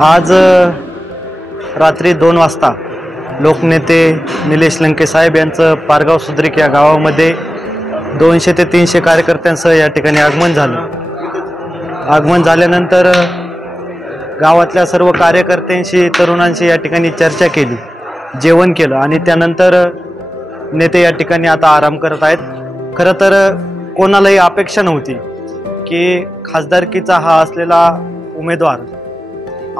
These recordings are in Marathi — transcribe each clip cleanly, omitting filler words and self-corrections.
आज रात्री 2 वाजता लोकनेते निलेश लंके साहेब यांचं पारगाव सुद्रिक या गावामध्ये 200 ते 300 कार्यकर्त्यांसह या ठिकाणी आगमन झालं। आगमन झाल्यानंतर गावातल्या सर्व कार्यकर्त्यांशी तरुणांशी या ठिकाणी चर्चा केली, जेवण केलं आणि त्यानंतर नेते या ठिकाणी आता आराम करत आहेत। खरं तर कोणालाही अपेक्षा नव्हती की खासदारकीचा हा असलेला उमेदवार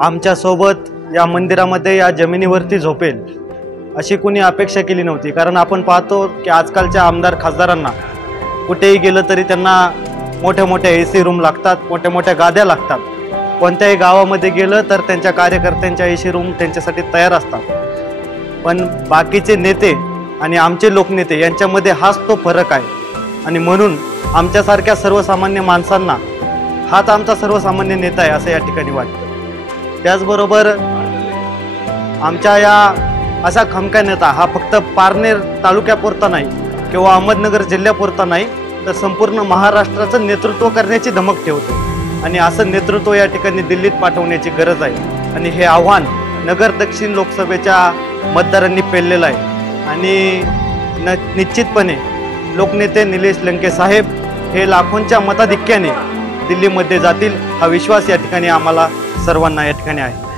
आमच्यासोबत या मंदिरामध्ये या जमिनीवरती झोपेल अशी कोणी अपेक्षा केली नव्हती। कारण आपण पाहतो की आजकालच्या आमदार खासदारांना कुठेही गेलं तरी त्यांना मोठ्या मोठ्या AC रूम लागतात, मोठ्या मोठ्या गाद्या लागतात। कोणत्याही गावामध्ये गेलं तर त्यांच्या कार्यकर्त्यांच्या AC रूम त्यांच्यासाठी तयार असतात। पण बाकीचे नेते आणि आमचे लोकनेते यांच्यामध्ये हाच तो फरक आहे आणि म्हणून आमच्यासारख्या सर्वसामान्य माणसांना हाच आमचा सर्वसामान्य नेता आहे असं या ठिकाणी वाटतं। त्याचबरोबर आमच्या या असा खमका नेता हा फक्त पारनेर तालुक्यापुरता नाही किंवा अहमदनगर जिल्ह्यापुरता नाही तर संपूर्ण महाराष्ट्राचं नेतृत्व करण्याची धमक ठेवतो आणि असं नेतृत्व या ठिकाणी दिल्लीत पाठवण्याची गरज आहे आणि हे आव्हान नगर दक्षिण लोकसभेच्या मतदारांनी पेललेलं आहे आणि निश्चितपणे लोकनेते निलेश लंके साहेब हे लाखोंच्या मताधिक्याने दिल्लीमध्ये जातील हा विश्वास या ठिकाणी आम्हाला सर्वांना या ठिकाणी आहे।